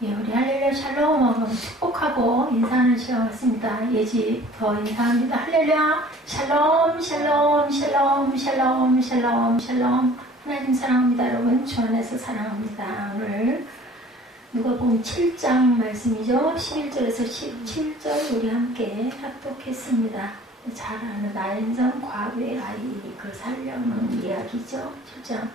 예, 우리 할렐루야 샬롬 축복하고 인사하는 시간 같습니다. 예지부터 인사합니다. 할렐루야 샬롬 샬롬 샬롬 샬롬 샬롬 샬롬. 하나님 사랑합니다. 여러분 주 안에서 사랑합니다. 오늘 누가복음 7장 말씀이죠. 11절에서 17절 우리 함께 합독했습니다. 잘 아는 나인성 과부의 아이 그 살려놓은 이야기죠. 7장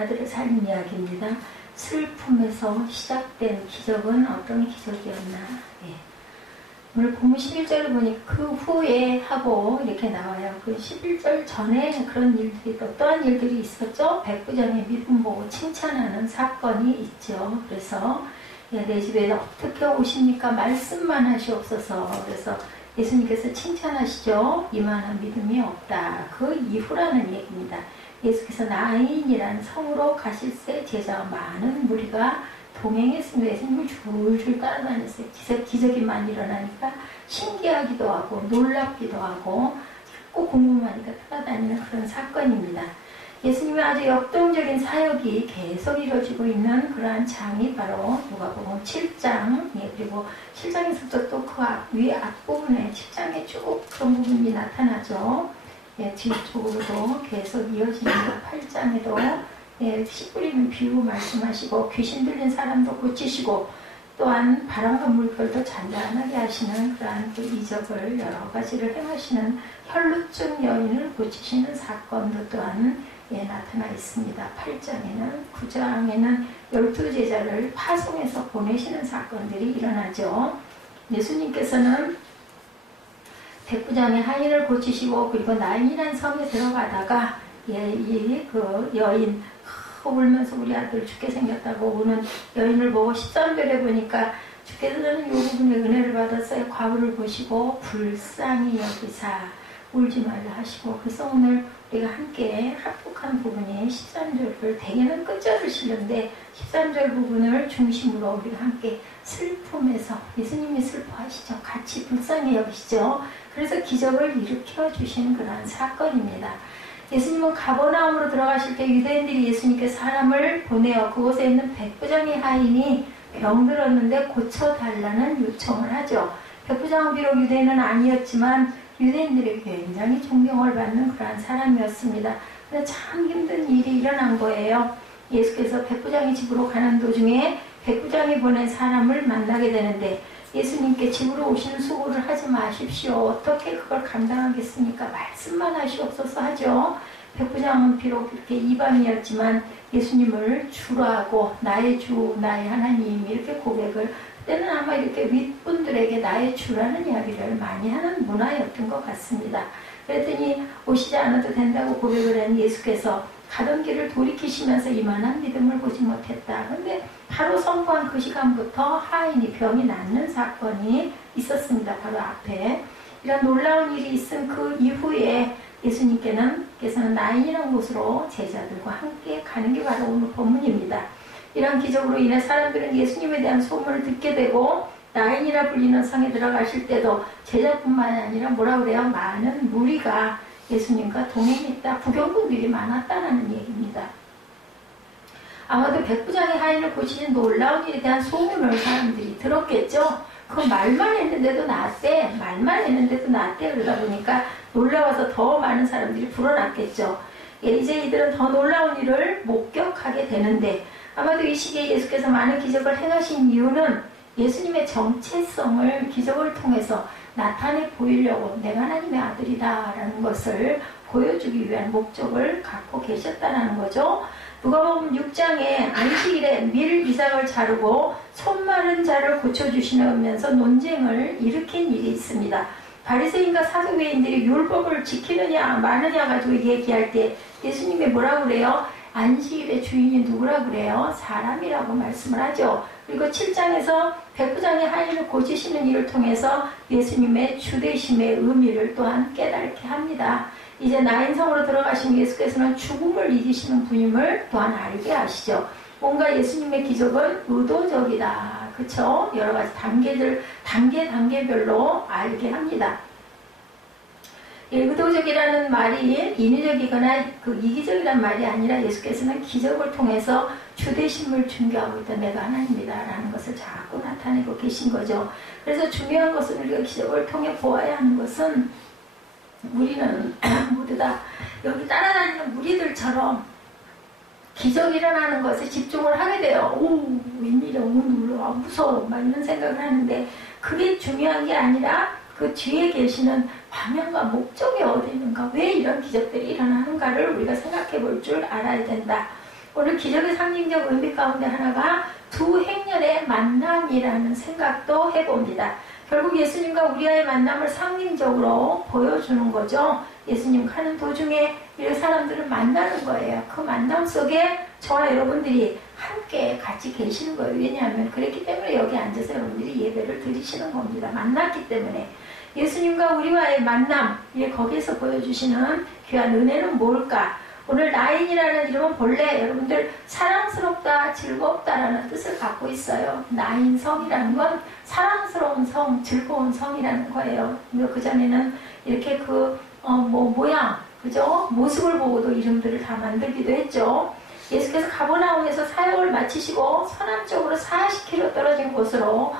아들을 살린 이야기입니다. 슬픔에서 시작된 기적은 어떤 기적이었나. 예. 오늘 본문 11절을 보니 그 후에 하고 이렇게 나와요. 그 11절 전에 그런 일들이 또 어떠한 일들이 있었죠. 백부장의 믿음 보고 칭찬하는 사건이 있죠. 그래서 내 집에 어떻게 오십니까? 말씀만 하시옵소서. 그래서 예수님께서 칭찬하시죠. 이만한 믿음이 없다. 그 이후라는 얘기입니다. 예수께서 나인이라는 성으로 가실새 제자와 많은 무리가 동행했습니다. 예수님을 줄줄 따라다녔어요. 기적이 많이 일어나니까 신기하기도 하고 놀랍기도 하고 자꾸 궁금하니까 따라다니는 그런 사건입니다. 예수님의 아주 역동적인 사역이 계속 이루어지고 있는 그러한 장이 바로 누가복음 7장, 그리고 7장에서부터 또 그 위에 앞부분에 7장에 쭉 그런 부분이 나타나죠. 뒤쪽으로도 계속 이어집니다. 8장에도 씨 뿌리는 비유 말씀하시고 귀신 들린 사람도 고치시고 또한 바람과 물결도 잔잔하게 하시는 그러한 그 이적을 여러 가지를 행하시는 혈루증 여인을 고치시는 사건도 또한 나타나 있습니다. 8장에는 9장에는 12제자를 파송해서 보내시는 사건들이 일어나죠. 예수님께서는 백부장의 하인을 고치시고 그리고 나인이라는 성에 들어가다가 그 여인 울면서 우리 아들 죽게 생겼다고 우는 여인을 보고 13절에 보니까 주께서는 이 부분에 은혜를 받았어요. 과부를 보시고 불쌍히 여기사 울지 말라 하시고 그래서 오늘 우리가 함께 합독한 부분이 13절을 대개는 끝절을 실는데 13절 부분을 중심으로 우리가 함께 슬픔에서 예수님이 슬퍼하시죠. 같이 불쌍히 여기시죠. 그래서 기적을 일으켜 주신 그러한 사건입니다. 예수님은 가버나움으로 들어가실 때 유대인들이 예수님께 사람을 보내어 그곳에 있는 백부장의 하인이 병들었는데 고쳐달라는 요청을 하죠. 백부장은 비록 유대인은 아니었지만 유대인들에게 굉장히 존경을 받는 그러한 사람이었습니다. 근데 참 힘든 일이 일어난 거예요. 예수께서 백부장의 집으로 가는 도중에 백부장이 보낸 사람을 만나게 되는데 예수님께 집으로 오시는 수고를 하지 마십시오. 어떻게 그걸 감당하겠습니까? 말씀만 하시옵소서 하죠. 백부장은 비록 이렇게 이방이었지만 예수님을 주라고 나의 주, 나의 하나님 이렇게 고백을 그때는 아마 이렇게 윗분들에게 나의 주라는 이야기를 많이 하는 문화였던 것 같습니다. 그랬더니 오시지 않아도 된다고 고백을 한 예수께서 가던 길을 돌이키시면서 이만한 믿음을 보지 못했다. 그런데 바로 선포한 그 시간부터 하인이 병이 낫는 사건이 있었습니다. 바로 앞에. 이런 놀라운 일이 있은 그 이후에 예수님께서는 나인이라는 곳으로 제자들과 함께 가는 게 바로 오늘 본문입니다. 이런 기적으로 인해 사람들은 예수님에 대한 소문을 듣게 되고 나인이라 불리는 성에 들어가실 때도 제자뿐만 아니라 뭐라 그래요? 많은 무리가 예수님과 동행했다. 구경꾼들이 많았다는 얘기입니다. 아마도 백부장의 하인을 고치신 놀라운 일에 대한 소문을 사람들이 들었겠죠. 그 말만 했는데도 낫대. 그러다 보니까 놀라워서 더 많은 사람들이 불어났겠죠. 이제 이들은 더 놀라운 일을 목격하게 되는데 아마도 이 시기에 예수께서 많은 기적을 행하신 이유는 예수님의 정체성을 기적을 통해서 나타내 보이려고 내가 하나님의 아들이다라는 것을 보여주기 위한 목적을 갖고 계셨다는 거죠. 누가복음 6장에 안식일에 밀 이삭을 자르고 손 마른 자를 고쳐주시면서 논쟁을 일으킨 일이 있습니다. 바리새인과 사두개인들이 율법을 지키느냐 마느냐 가지고 얘기할 때 예수님이 뭐라고 그래요? 안식일의 주인이 누구라 그래요? 사람이라고 말씀을 하죠. 그리고 7장에서 백부장의 하인을 고치시는 일을 통해서 예수님의 주되심의 의미를 또한 깨닫게 합니다. 이제 나인성으로 들어가신 예수께서는 죽음을 이기시는 분임을 또한 알게 하시죠. 뭔가 예수님의 기적은 의도적이다. 그쵸? 여러 가지 단계별로 알게 합니다. 의도적이라는 말이 인위적이거나 그 이기적이란 말이 아니라 예수께서는 기적을 통해서 주되심을 준비하고 있던 내가 하나님이다 라는 것을 자꾸 나타내고 계신 거죠. 그래서 중요한 것은 우리가 기적을 통해 보아야 하는 것은 우리는 모두 다 여기 따라다니는 무리들처럼 기적이 일어나는 것에 집중을 하게 돼요. 오, 웬일이야, 오늘 무서워 막 이런 생각을 하는데 그게 중요한 게 아니라 그 뒤에 계시는 방향과 목적이 어디 있는가, 왜 이런 기적들이 일어나는가를 우리가 생각해 볼 줄 알아야 된다. 오늘 기적의 상징적 의미 가운데 하나가 두 행렬의 만남이라는 생각도 해봅니다. 결국 예수님과 우리와의 만남을 상징적으로 보여주는 거죠. 예수님 가는 도중에 이 사람들을 만나는 거예요. 그 만남 속에 저와 여러분들이 함께 같이 계시는 거예요. 왜냐하면 그랬기 때문에 여기 앉아서 여러분들이 예배를 드리시는 겁니다. 만났기 때문에. 예수님과 우리와의 만남, 거기에서 보여주시는 귀한 은혜는 뭘까? 오늘 나인이라는 이름은 본래 여러분들 사랑스럽다, 즐겁다라는 뜻을 갖고 있어요. 나인성이라는 건 사랑스러운 성, 즐거운 성이라는 거예요. 그전에는 이렇게 모양, 그죠? 모습을 보고도 이름들을 다 만들기도 했죠. 예수께서 가버나움에서 사역을 마치시고 서남쪽으로 40km 떨어진 곳으로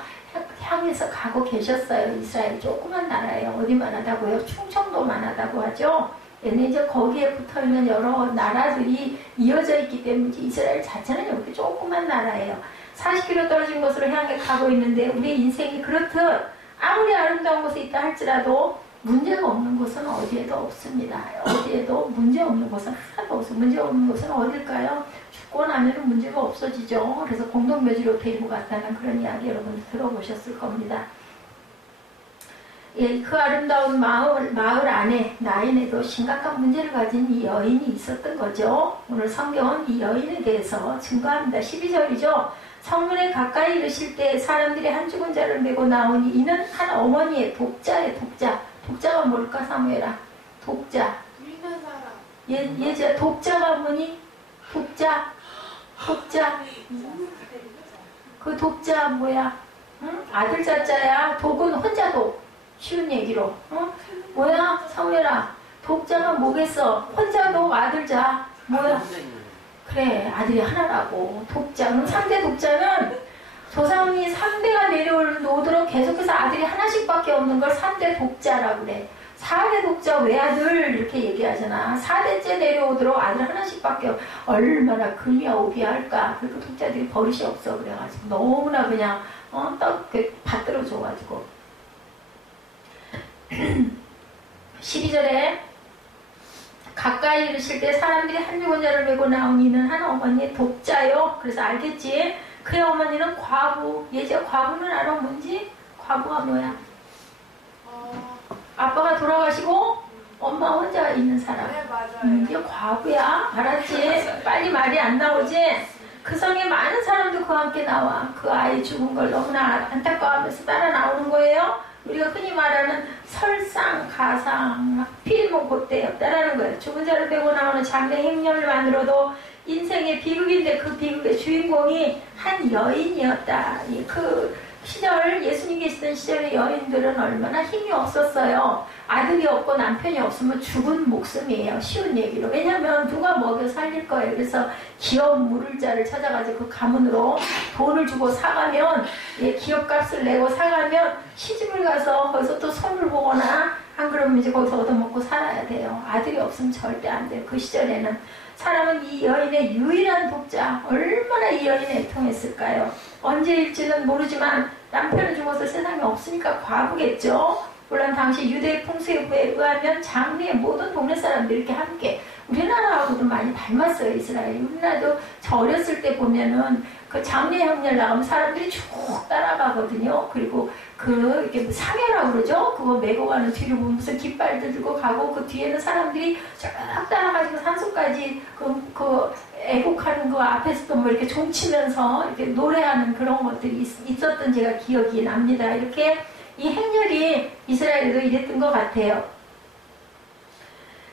향해서 가고 계셨어요. 이스라엘 조그만 나라예요. 어디만 하다고요? 충청도만 하다고 하죠. 얘는 이제 거기에 붙어있는 여러 나라들이 이어져 있기 때문에 이스라엘 자체는 이렇게 조그만 나라예요. 40km 떨어진 곳으로 향해 가고 있는데 우리의 인생이 그렇듯 아무리 아름다운 곳에 있다 할지라도 문제가 없는 곳은 어디에도 없습니다. 어디에도 문제 없는 곳은 하나도 없어요. 문제 없는 곳은 어딜까요? 죽고 나면 문제가 없어지죠. 그래서 공동묘지로 데리고 갔다는 그런 이야기 여러분 들어보셨을 겁니다. 예, 그 아름다운 마을 안에 나인에도 심각한 문제를 가진 이 여인이 있었던 거죠. 오늘 성경은 이 여인에 대해서 증거합니다. 12절이죠. 성문에 가까이 이르실 때 사람들이 한 죽은 자를 메고 나오니 이는 한 어머니의 독자의 독자. 독자가 뭘까, 사무엘아? 독자. 독자가 뭐니? 독자. 그 독자 뭐야? 응? 아들 자자야. 독은 혼자 독. 쉬운 얘기로. 응? 뭐야, 사무엘아? 독자가 뭐겠어? 혼자 독, 아들 자. 뭐야? 그래, 아들이 하나라고. 독자. 그럼 3대 독자는 조상이 3대가 내려오도록 계속해서 아들이 하나씩밖에 없는 걸 3대 독자라고 그래. 4대 독자 외아들 이렇게 얘기하잖아. 4대째 내려오도록 아들 하나씩밖에 얼마나 금이야 오비할까. 그리고 독자들이 버릇이 없어 그래가지고 너무나 그냥 떡 받들어 줘가지고 12절에 가까이 이르실 때 사람들이 한 죽은 자를 메고 나오니는 한 어머니의 독자요. 그래서 알겠지? 그의 어머니는 과부. 예지야, 과부는 알아? 뭔지? 과부가 뭐야? 아빠가 돌아가시고 엄마 혼자 있는 사람. 네, 맞아요. 이게 과부야. 알았지? 빨리 말이 안 나오지? 그 성에 많은 사람도 그와 함께 나와. 그 아이 죽은 걸 너무나 안타까워하면서 따라 나오는 거예요. 우리가 흔히 말하는 설상가상, 필모 곧대였다라는 거예요. 죽은 자를 빼고 나오는 장래 행렬만으로도 인생의 비극인데 그 비극의 주인공이 한 여인이었다. 그 시절, 예수님 계시던 시절의 여인들은 얼마나 힘이 없었어요. 아들이 없고 남편이 없으면 죽은 목숨이에요. 쉬운 얘기로. 왜냐면 누가 먹여 살릴 거예요. 그래서 기업 물을 자를 찾아가지고 그 가문으로 돈을 주고 사가면, 기업값을 내고 사가면 시집을 가서 거기서 또 손을 보거나 안 그러면 이제 거기서 얻어먹고 살아야 돼요. 아들이 없으면 절대 안 돼요. 그 시절에는. 사람은 이 여인의 유일한 독자, 얼마나 이 여인에 애통했을까요? 언제일지는 모르지만 남편은 죽어서 세상에 없으니까 과부겠죠. 물론 당시 유대 풍수에 의하면 장래의 모든 동네 사람들이 이렇게 함께, 우리나라하고도 많이 닮았어요, 이스라엘. 우리나라도 저 어렸을 때 보면은 그 장례 행렬 나가면 사람들이 쭉 따라가거든요. 그리고 이렇게 상해라고 그러죠? 그거 메고 가는 뒤로 보면 무슨 깃발들 들고 가고 그 뒤에는 사람들이 쫙 따라가지고 산소까지 애국하는 거 앞에서도 뭐 이렇게 종치면서 이렇게 노래하는 그런 것들이 있었던 제가 기억이 납니다. 이렇게 이 행렬이 이스라엘에도 이랬던 것 같아요.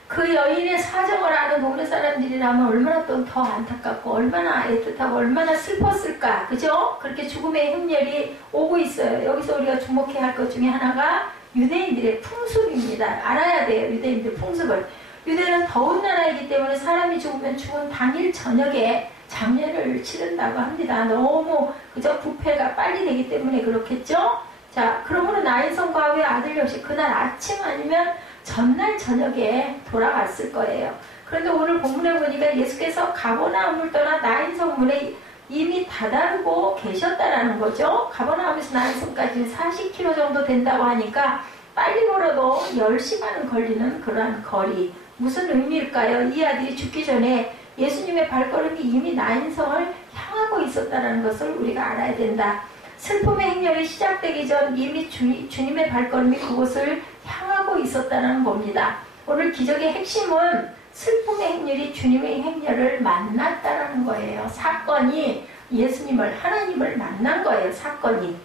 그 여인의 사정을 아는 동네 사람들이라면 얼마나 또 더 안타깝고 얼마나 애틋하고 얼마나 슬펐을까. 그죠? 그렇게 죽음의 행렬이 오고 있어요. 여기서 우리가 주목해야 할 것 중에 하나가 유대인들의 풍습입니다. 알아야 돼요. 유대인들 풍습을. 유대는 더운 나라이기 때문에 사람이 죽으면 죽은 당일 저녁에 장례를 치른다고 합니다. 너무 그저 부패가 빨리 되기 때문에 그렇겠죠? 자, 그러므로 나인성 과부의 아들 역시 그날 아침 아니면 전날 저녁에 돌아갔을 거예요. 그런데 오늘 본문에 보니까 예수께서 가버나움을 떠나 나인성 문에 이미 다다르고 계셨다라는 거죠. 가버나움에서 나인성까지 40km 정도 된다고 하니까 빨리 걸어도 10시간은 걸리는 그러한 거리. 무슨 의미일까요? 이 아들이 죽기 전에 예수님의 발걸음이 이미 나인성을 향하고 있었다는 것을 우리가 알아야 된다. 슬픔의 행렬이 시작되기 전 이미 주님의 발걸음이 그곳을 향하고 있었다는 겁니다. 오늘 기적의 핵심은 슬픔의 행렬이 주님의 행렬을 만났다는 거예요. 사건이 예수님을, 하나님을 만난 거예요. 사건이.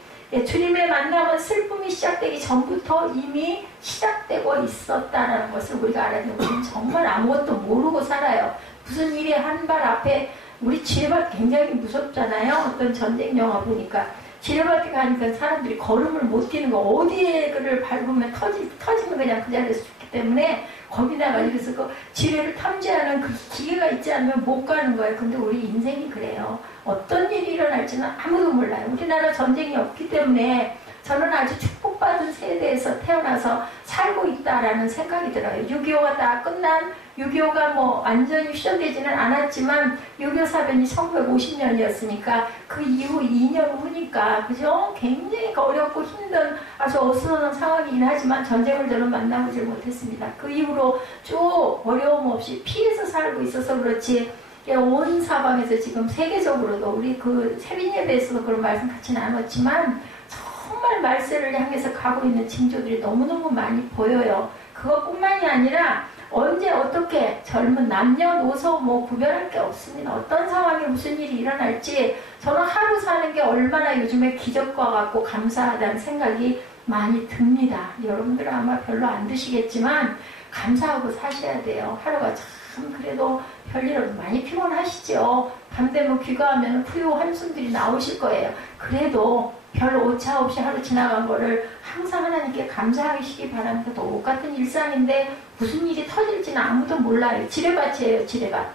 주님의 만남은 슬픔이 시작되기 전부터 이미 시작되고 있었다는 것을 우리가 알아야 돼요. 우리는 정말 아무것도 모르고 살아요. 무슨 일이 한 발 앞에, 우리 지뢰밭 굉장히 무섭잖아요. 어떤 전쟁 영화 보니까. 지뢰밭에 가니까 사람들이 걸음을 못 뛰는 거, 어디에를 밟으면 터지면 그냥 그 자리에서 죽기 때문에 겁이 나가지고 그래서 그 지뢰를 탐지하는 그 기계가 있지 않으면 못 가는 거예요. 근데 우리 인생이 그래요. 어떤 일이 일어날지는 아무도 몰라요. 우리나라 전쟁이 없기 때문에 저는 아주 축복받은 세대에서 태어나서 살고 있다라는 생각이 들어요. 6.25가 다 끝난, 6.25가 뭐 완전히 휴전되지는 않았지만 6.25 사변이 1950년이었으니까 그 이후 2년 후니까, 그죠? 굉장히 어렵고 힘든 아주 어수선한 상황이긴 하지만 전쟁을 저는 만나보지 못했습니다. 그 이후로 쭉 어려움 없이 피해서 살고 있어서 그렇지, 온 사방에서 지금 세계적으로도 우리 그 세빈 예배에서도 그런 말씀 같이 나눴지만 정말 말세를 향해서 가고 있는 징조들이 너무너무 많이 보여요. 그것뿐만이 아니라 언제 어떻게 젊은 남녀노소 뭐 구별할 게 없습니다. 어떤 상황에 무슨 일이 일어날지 저는 하루 사는 게 얼마나 요즘에 기적과 같고 감사하다는 생각이 많이 듭니다. 여러분들은 아마 별로 안 드시겠지만 감사하고 사셔야 돼요. 하루가 참 그래도 별일 없고 많이 피곤하시죠. 밤 되면 귀가하면 후유 한숨들이 나오실 거예요. 그래도 별 오차 없이 하루 지나간 거를 항상 하나님께 감사하시기 바랍니다. 똑같은 일상인데 무슨 일이 터질지는 아무도 몰라요. 지뢰밭이에요. 지뢰밭.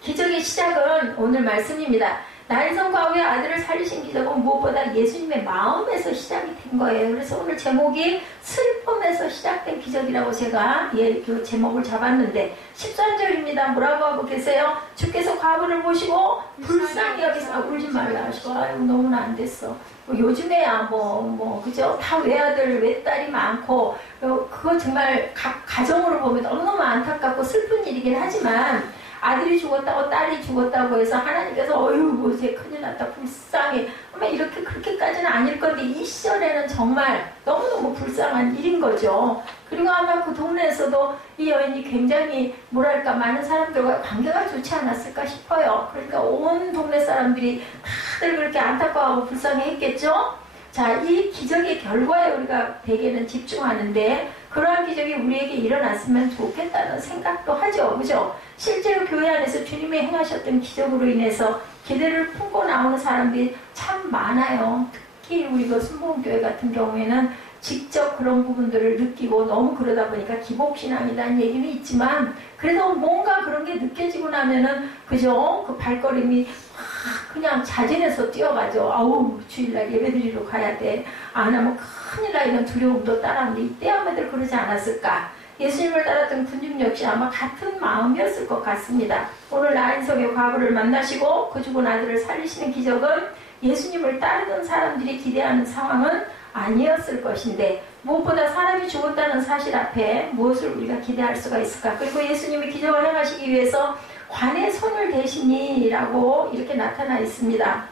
기적의 시작은 오늘 말씀입니다. 나인성 과부의 아들을 살리신 기적은 무엇보다 예수님의 마음에서 시작이 된 거예요. 그래서 오늘 제목이 슬픔에서 시작된 기적이라고 제가 그 제목을 잡았는데 13절입니다. 뭐라고 하고 계세요? 주께서 과부를 보시고 불쌍히 여기서 울지 말라 하시고, 아유 너무나 안 됐어. 요즘에야 그죠? 다 외아들 외딸이 많고 그거 정말 각 가정으로 보면 너무너무 안타깝고 슬픈 일이긴 하지만 아들이 죽었다고 딸이 죽었다고 해서 하나님께서 어휴 쟤 큰일 났다 불쌍해 아마 이렇게 그렇게까지는 아닐 건데 이 시절에는 정말 너무너무 불쌍한 일인 거죠. 그리고 아마 그 동네에서도 이 여인이 굉장히 뭐랄까 많은 사람들과 관계가 좋지 않았을까 싶어요. 그러니까 온 동네 사람들이 다들 그렇게 안타까워하고 불쌍해 했겠죠. 자, 이 기적의 결과에 우리가 대개는 집중하는데 그러한 기적이 우리에게 일어났으면 좋겠다는 생각도 하죠. 그죠? 실제로 교회 안에서 주님이 행하셨던 기적으로 인해서 기대를 품고 나오는 사람들이 참 많아요. 특히 우리 그 순복음교회 같은 경우에는 직접 그런 부분들을 느끼고 너무 그러다 보니까 기복신앙이라는 얘기는 있지만 그래도 뭔가 그런 게 느껴지고 나면은 그죠? 그 발걸음이 그냥 자진해서 뛰어가죠. 아우 주일날 예배드리러 가야 돼. 안 하면 큰일 나 이런 두려움도 따라오는데 이때 아마들 그러지 않았을까. 예수님을 따랐던 군중 역시 아마 같은 마음이었을 것 같습니다. 오늘 나인성의 과부를 만나시고 그 죽은 아들을 살리시는 기적은 예수님을 따르던 사람들이 기대하는 상황은 아니었을 것인데 무엇보다 사람이 죽었다는 사실 앞에 무엇을 우리가 기대할 수가 있을까. 그리고 예수님이 기적을 행하시기 위해서 관에 손을 대시니라고 이렇게 나타나 있습니다.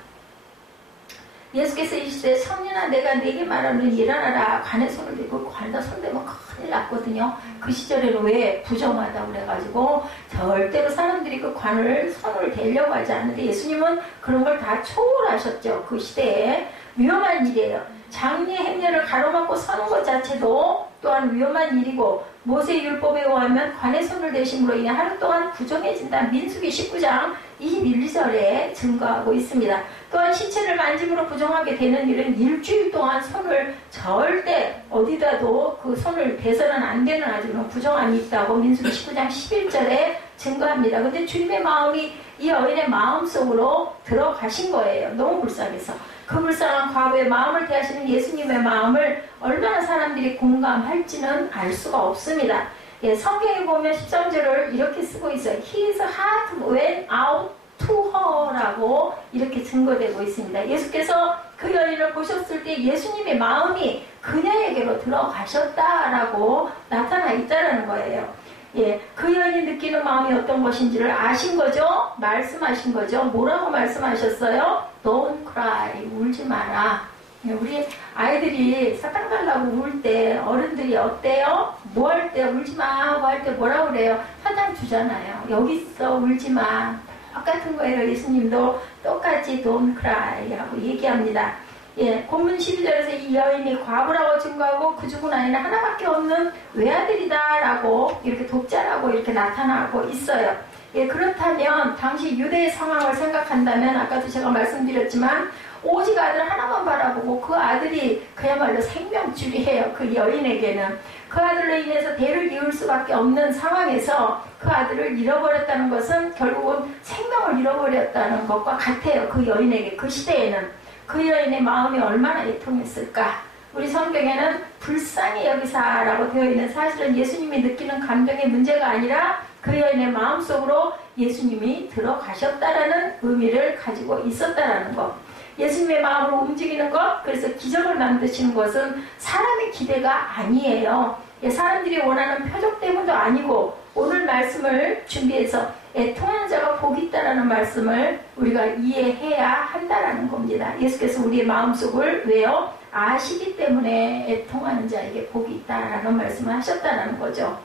예수께서 이 시대에 성년아 내가 네게 말하는 일어나라. 관에 손을 대고 관에다 손대면 큰일 났거든요. 그 시절에는 왜 부정하다고 그래가지고 절대로 사람들이 그 관을 손을 대려고 하지 않는데 예수님은 그런 걸 다 초월하셨죠. 그 시대에 위험한 일이에요. 장례 행렬을 가로막고 서는 것 자체도 또한 위험한 일이고 모세의 율법에 의하면 관에 손을 대심으로 인해 하루 동안 부정해진다. 민수기 19장 21절에 증거하고 있습니다. 또한 신체를 만짐으로 부정하게 되는 일은 일주일 동안 손을 절대 어디다도 그 손을 대서는 안 되는 아주 부정함이 있다고 민수기 19장 11절에 증거합니다. 근데 주님의 마음이 이 여인의 마음속으로 들어가신 거예요. 너무 불쌍해서. 그 불쌍한 과부의 마음을 대하시는 예수님의 마음을 얼마나 사람들이 공감할지는 알 수가 없습니다. 예, 성경에 보면 13절을 이렇게 쓰고 있어요. His heart went out to her라고 이렇게 증거되고 있습니다. 예수께서 그 여인을 보셨을 때 예수님의 마음이 그녀에게로 들어가셨다라고 나타나 있다는 거예요. 예, 그 여인이 느끼는 마음이 어떤 것인지를 아신 거죠? 말씀하신 거죠? 뭐라고 말씀하셨어요? Don't cry, 울지 마라. 예, 우리 아이들이 사탕 달라고 울 때 어른들이 어때요? 뭐 할 때 울지 마 하고 할 때 뭐라고 그래요? 사탕 주잖아요. 여기 있어, 울지 마. 똑같은 거예요. 예수님도 똑같이 Don't cry 하고 얘기합니다. 예, 본문 12절에서 이 여인이 과부라고 증거하고 그 죽은 아이는 하나밖에 없는 외아들이다라고 이렇게 독자라고 이렇게 나타나고 있어요. 예, 그렇다면 당시 유대의 상황을 생각한다면 아까도 제가 말씀드렸지만 오직 아들 하나만 바라보고 그 아들이 그야말로 생명줄이에요. 그 여인에게는. 그 아들로 인해서 대를 이을 수밖에 없는 상황에서 그 아들을 잃어버렸다는 것은 결국은 생명을 잃어버렸다는 것과 같아요. 그 여인에게, 그 시대에는. 그 여인의 마음이 얼마나 애통했을까. 우리 성경에는 불쌍히 여기사라고 되어 있는 사실은 예수님이 느끼는 감정의 문제가 아니라 그 여인의 마음속으로 예수님이 들어가셨다라는 의미를 가지고 있었다라는 것. 예수님의 마음으로 움직이는 것, 그래서 기적을 만드시는 것은 사람의 기대가 아니에요. 사람들이 원하는 표적 때문도 아니고 오늘 말씀을 준비해서 애통하는 자가 복이 있다라는 말씀을 우리가 이해해야 한다라는 겁니다. 예수께서 우리의 마음속을 왜요? 아시기 때문에 애통하는 자에게 복이 있다라는 말씀을 하셨다는 거죠.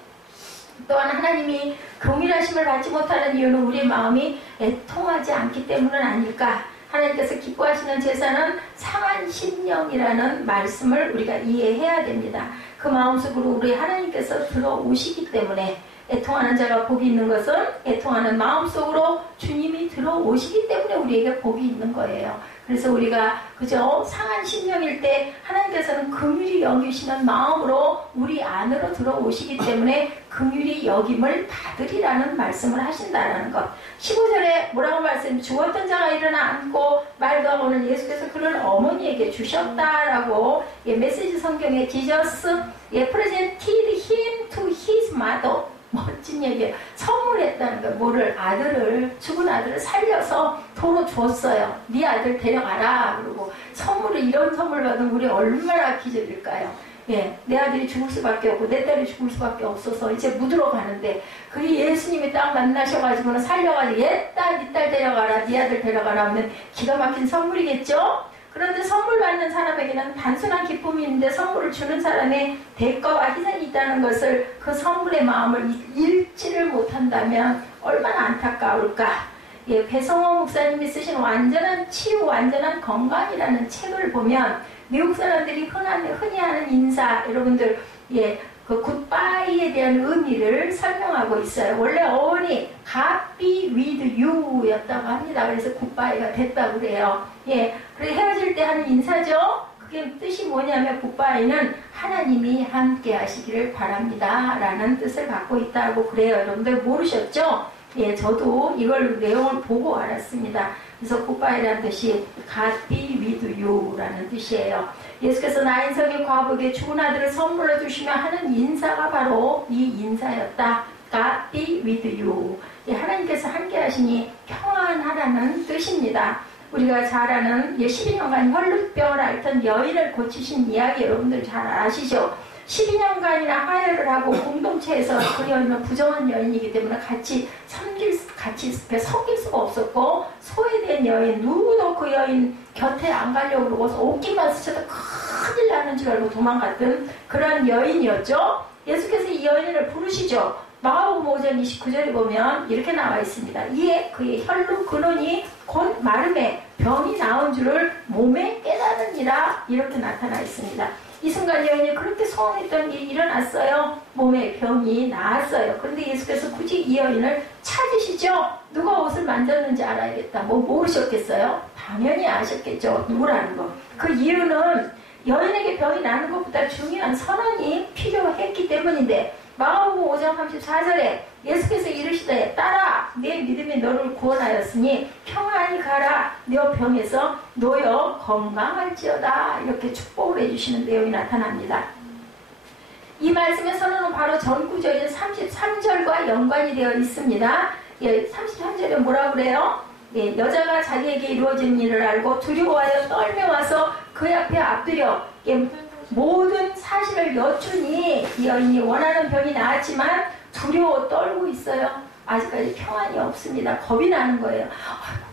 또한 하나님이 동일하심을 받지 못하는 이유는 우리의 마음이 애통하지 않기 때문은 아닐까. 하나님께서 기뻐하시는 제사는 상한 심령이라는 말씀을 우리가 이해해야 됩니다. 그 마음속으로 우리 하나님께서 들어오시기 때문에 애통하는 자가 복이 있는 것은 애통하는 마음속으로 주님이 들어오시기 때문에 우리에게 복이 있는 거예요. 그래서 우리가 그저 상한 심령일 때 하나님께서는 긍휼히 여기시는 마음으로 우리 안으로 들어오시기 때문에 긍휼히 여김을 받으리라는 말씀을 하신다는 것. 15절에 뭐라고 말씀? 죽었던 자가 일어나 앉고 말도 하고는 예수께서 그를 어머니에게 주셨다라고 메시지 성경에 Jesus presented him to his mother. 멋진 얘기예요. 선물했다는 거예요. 뭐를? 아들을, 죽은 아들을 살려서 도로 줬어요. 네 아들 데려가라. 그러고 선물을, 이런 선물 받으면 우리 얼마나 기적일까요? 예, 내 아들이 죽을 수밖에 없고 내 딸이 죽을 수밖에 없어서 이제 묻으러 가는데 그 예수님이 딱 만나셔가지고는 살려가지고 얘 딸, 네 딸 데려가라, 네 아들 데려가라 하면 기가 막힌 선물이겠죠? 그런데 선물 받는 사람에게는 단순한 기쁨이 있는데 선물을 주는 사람의 대가와 희생이 있다는 것을, 그 선물의 마음을 읽지를 못한다면 얼마나 안타까울까. 예, 배성호 목사님이 쓰신 완전한 치유, 완전한 건강이라는 책을 보면 미국 사람들이 흔히 하는 인사, 여러분들, 예, 그 굿바이에 대한 의미를 설명하고 있어요. 원래 어원이 God be with you 였다고 합니다. 그래서 굿바이가 됐다고 그래요. 예, 그리고 헤어질 때 하는 인사죠. 그게 뜻이 뭐냐면 굿바이는 하나님이 함께 하시기를 바랍니다 라는 뜻을 갖고 있다고 그래요. 여러분들 모르셨죠? 예, 저도 이걸 내용을 보고 알았습니다. 그래서 굿바이라는 뜻이 God be with you 라는 뜻이에요. 예수께서 나인성의 과부에게 죽은 아들을 선물로 주시며 하는 인사가 바로 이 인사였다. God be with you. 예, 하나님께서 함께 하시니 평안하라는 뜻입니다. 우리가 잘 아는 12년간 혈루병을 앓던 여인을 고치신 이야기 여러분들 잘 아시죠? 12년간이나 하혈을 하고 공동체에서 그 여인은 부정한 여인이기 때문에 같이 섞일 수가 없었고, 소외된 여인, 누구도 그 여인 곁에 안 가려고 그러고서 옷깃만 스쳐도 큰일 나는 줄 알고 도망갔던 그런 여인이었죠. 예수께서 이 여인을 부르시죠. 마가복음 5장 29절에 보면 이렇게 나와 있습니다. 이에 그의 혈루 근원이 곧 마름에 병이 나온 줄을 몸에 깨달으니라, 이렇게 나타나 있습니다. 이 순간 여인이 그렇게 소원했던 일이 일어났어요. 몸에 병이 나았어요. 그런데 예수께서 굳이 이 여인을 찾으시죠. 누가 옷을 만졌는지 알아야겠다. 뭐 모르셨겠어요? 당연히 아셨겠죠. 누구라는 거. 그 이유는 여인에게 병이 나는 것보다 중요한 선언이 필요했기 때문인데, 마가복음 5장 34절에 예수께서 이르시되 딸아 내 믿음이 너를 구원하였으니 평안히 가라, 너 병에서 놓여 건강할지어다, 이렇게 축복을 해주시는 내용이 나타납니다. 이 말씀의 선언은 바로 전 구절인 33절과 연관이 되어 있습니다. 33절에 뭐라 그래요? 여자가 자기에게 이루어진 일을 알고 두려워하여 떨며 와서 그 앞에 엎드려 모든 사실을 여쭈니 이 여인이 원하는 병이 나았지만 두려워 떨고 있어요. 아직까지 평안이 없습니다. 겁이 나는 거예요.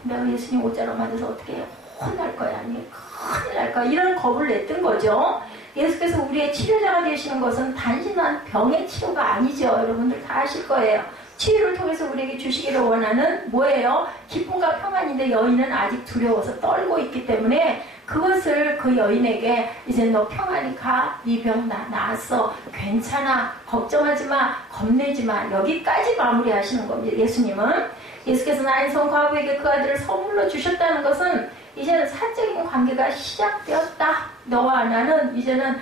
내가 예수님 옷자락 맞아서 어떻게 혼날 거야, 아니 큰일 날 거야, 이런 겁을 냈던 거죠. 예수께서 우리의 치료자가 되시는 것은 단순한 병의 치료가 아니죠. 여러분들 다 아실 거예요. 치유를 통해서 우리에게 주시기를 원하는 뭐예요? 기쁨과 평안인데 여인은 아직 두려워서 떨고 있기 때문에 그것을 그 여인에게 이제 너 평안히 가, 네 병 나았어, 괜찮아, 걱정하지 마, 겁내지 마, 여기까지 마무리하시는 겁니다. 예수께서 나인성 과부에게 그 아들을 선물로 주셨다는 것은 이제는 사적인 관계가 시작되었다. 너와 나는 이제는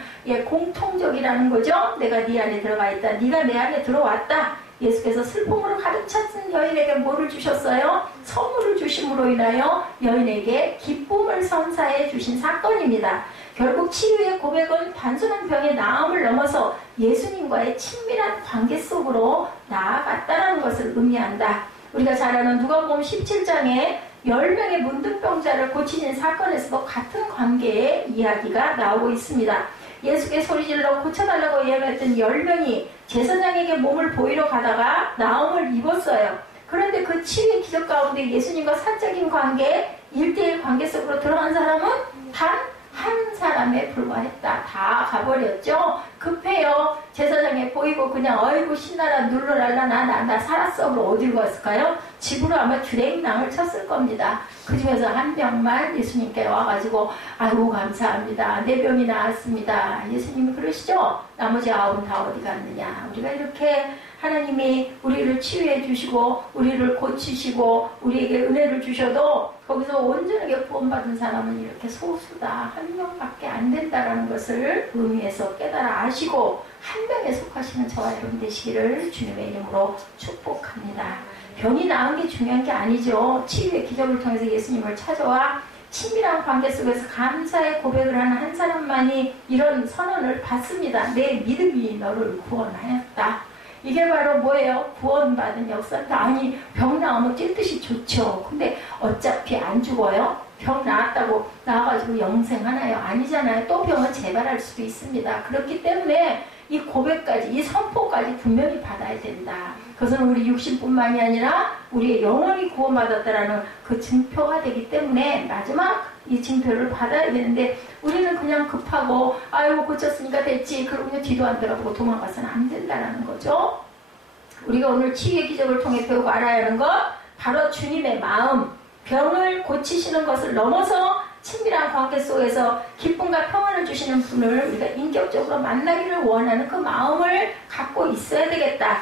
공통적이라는 거죠. 내가 네 안에 들어가 있다, 네가 내 안에 들어왔다. 예수께서 슬픔으로 가득 찼은 여인에게 뭐를 주셨어요? 선물을 주심으로 인하여 여인에게 기쁨을 선사해 주신 사건입니다. 결국 치유의 고백은 단순한 병의 나음을 넘어서 예수님과의 친밀한 관계 속으로 나아갔다는 것을 의미한다. 우리가 잘 아는 누가복음 17장에 10명의 문둥병자를 고치신 사건에서도 같은 관계의 이야기가 나오고 있습니다. 예수께 소리질러 고쳐달라고 예언했던 10명이 제사장에게 몸을 보이러 가다가 나음을 입었어요. 그런데 그 치유의 기적 가운데 예수님과 사적인 관계, 1대1 관계 속으로 들어간 사람은 단 한 사람에 불과했다. 다 가버렸죠. 급해요. 제사장에 보이고 그냥 어이구 신나라 눌러랄라 나 살았어. 그럼 어디로 갔을까요? 집으로 아마 주랭낭을 쳤을 겁니다. 그 중에서 한 명만 예수님께 와가지고 아이고 감사합니다, 내 병이 나았습니다. 예수님이 그러시죠. 나머지 9은 다 어디 갔느냐. 우리가 이렇게 하나님이 우리를 치유해 주시고 우리를 고치시고 우리에게 은혜를 주셔도 거기서 온전하게 구원받은 사람은 이렇게 소수다, 한 명밖에 안 된다라는 것을 의미해서 깨달아 아시고 한 명에 속하시는 저와 여러분 되시기를 주님의 이름으로 축복합니다. 병이 나은 게 중요한 게 아니죠. 치유의 기적을 통해서 예수님을 찾아와 친밀한 관계 속에서 감사의 고백을 하는 한 사람만이 이런 선언을 받습니다. 내 믿음이 너를 구원하였다. 이게 바로 뭐예요? 구원받은 역사다. 아니 병 나오면 찔듯이 좋죠. 근데 어차피 안 죽어요? 병 나았다고 나와가지고 영생하나요? 아니잖아요. 또 병은 재발할 수도 있습니다. 그렇기 때문에 이 고백까지, 이 선포까지 분명히 받아야 된다. 그것은 우리 육신뿐만이 아니라 우리의 영혼이 구원받았다라는 그 증표가 되기 때문에 마지막 이 징표를 받아야 되는데 우리는 그냥 급하고 아이고 고쳤으니까 됐지 그러고 뒤도 안 돌아보고 도망가서는 안 된다는 거죠. 우리가 오늘 치유의 기적을 통해 배우고 알아야 하는 것 바로 주님의 마음, 병을 고치시는 것을 넘어서 친밀한 관계 속에서 기쁨과 평안을 주시는 분을 우리가 인격적으로 만나기를 원하는 그 마음을 갖고 있어야 되겠다.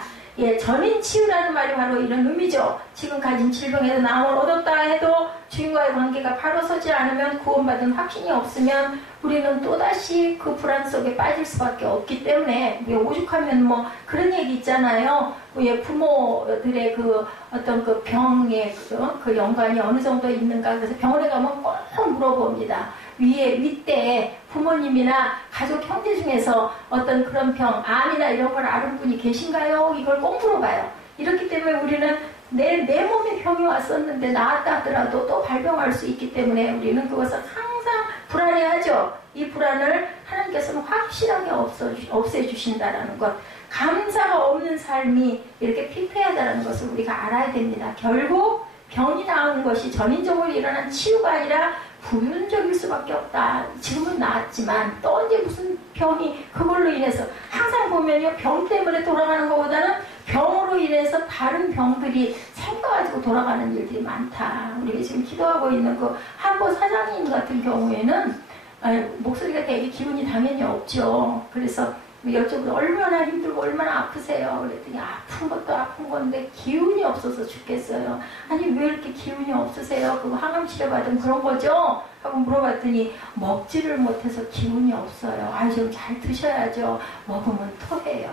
전인 치유라는 말이 바로 이런 의미죠. 지금 가진 질병에서 나음을 얻었다 해도 주인과의 관계가 바로 서지 않으면 구원받은 확신이 없으면 우리는 또다시 그 불안 속에 빠질 수밖에 없기 때문에 오죽하면 뭐 그런 얘기 있잖아요. 부모들의 그 어떤 그 병의 그 연관이 어느 정도 있는가. 그래서 병원에 가면 꼭 물어봅니다. 윗대에 부모님이나 가족 형제 중에서 어떤 그런 병, 암이나 이런 걸 아는 분이 계신가요? 이걸 꼭 물어봐요. 이렇기 때문에 우리는 내 몸에 병이 왔었는데 나았다 하더라도 또 발병할 수 있기 때문에 우리는 그것을 항상 불안해하죠. 불안하죠? 이 불안을 하나님께서는 확실하게 없애주신다라는 것. 감사가 없는 삶이 이렇게 피폐하다는 것을 우리가 알아야 됩니다. 결국 병이 나오는 것이 전인적으로 일어난 치유가 아니라 부분적일 수밖에 없다. 지금은 나았지만 또 언제 무슨 병이 그걸로 인해서 항상 보면요, 병 때문에 돌아가는 것보다는 병으로 인해서 다른 병들이 생겨가지고 돌아가는 일들이 많다. 우리가 지금 기도하고 있는 그 한보 사장님 같은 경우에는 목소리가 되게 기운이 당연히 없죠. 그래서 여쭤보고 얼마나 힘들고 얼마나 아프세요? 그랬더니 아픈 것도 아픈 건데 기운이 없어서 죽겠어요. 아니 왜 이렇게 기운이 없으세요? 그거 항암 치료받은 그런 거죠? 하고 물어봤더니 먹지를 못해서 기운이 없어요. 아, 좀 잘 드셔야죠. 먹으면 토해요.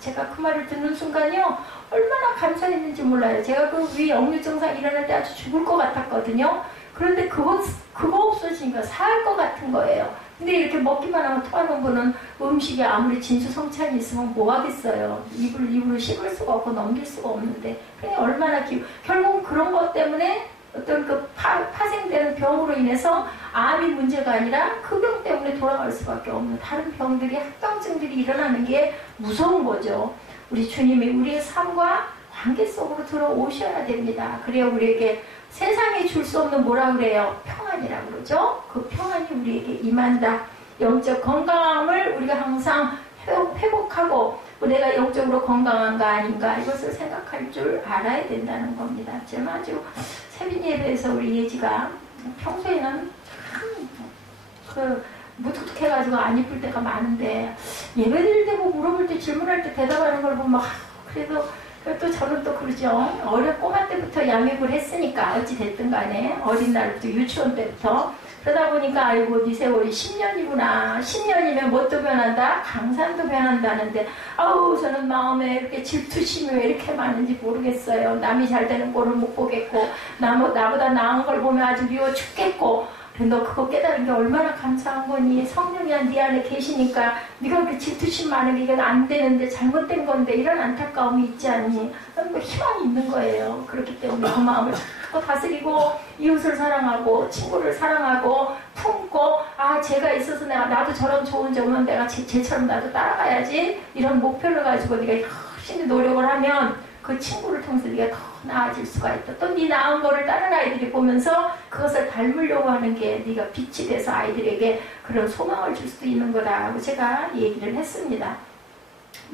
제가 그 말을 듣는 순간요, 얼마나 감사했는지 몰라요. 제가 그 위 역류 증상 일어날 때 아주 죽을 것 같았거든요. 그런데 그거 없어지니까 살 것 같은 거예요. 근데 이렇게 먹기만 하면 토하는 분은 음식이 아무리 진수성찬이 있으면 뭐 하겠어요. 입으로 씹을 수가 없고 넘길 수가 없는데. 그러니 얼마나 결국 그런 것 때문에 어떤 그 파생되는 병으로 인해서 암이 문제가 아니라 그 병 때문에 돌아갈 수밖에 없는 다른 병들이, 합병증들이 일어나는 게 무서운 거죠. 우리 주님이 우리의 삶과 관계 속으로 들어오셔야 됩니다. 그래야 우리에게 세상에 줄 수 없는 뭐라 그래요? 평안이라고 그러죠? 그 평안이 우리에게 임한다. 영적 건강함을 우리가 항상 회복하고 내가 영적으로 건강한가 아닌가 이것을 생각할 줄 알아야 된다는 겁니다. 지금 아주 세빈 예배에서 우리 예지가 평소에는 참 무뚝뚝해가지고 안 이쁠 때가 많은데 예배 드릴 때 뭐 물어볼 때 질문할 때 대답하는 걸 보면 그래도 또 저는 또 그러죠. 꼬마 때부터 양육을 했으니까 어찌 됐든 간에 어린 날부터 유치원 때부터 그러다 보니까 아이고 네 세월이 10년이구나. 10년이면 뭣도 변한다? 강산도 변한다는데 아우 저는 마음에 이렇게 질투심이 왜 이렇게 많은지 모르겠어요. 남이 잘 되는 꼴을 못 보겠고 나보다 나은 걸 보면 아주 미워 죽겠고 너 그거 깨달은 게 얼마나 감사한 거니. 성령이 네 안에 계시니까 네가 그렇게 질투심 많은 게 이건 안 되는데 잘못된 건데 이런 안타까움이 있지 않니. 뭐 희망이 있는 거예요. 그렇기 때문에 그 마음을 자꾸 다스리고 이웃을 사랑하고 친구를 사랑하고 품고 제가 있어서 나도 저런 좋은 점은 내가 쟤처럼 나도 따라가야지 이런 목표를 가지고 네가 열심히 노력을 하면 그 친구를 통해서 네가 더 나아질 수가 있다. 또 네 나은 거를 다른 아이들이 보면서 그것을 닮으려고 하는 게 네가 빛이 돼서 아이들에게 그런 소망을 줄 수도 있는 거다라고 제가 얘기를 했습니다.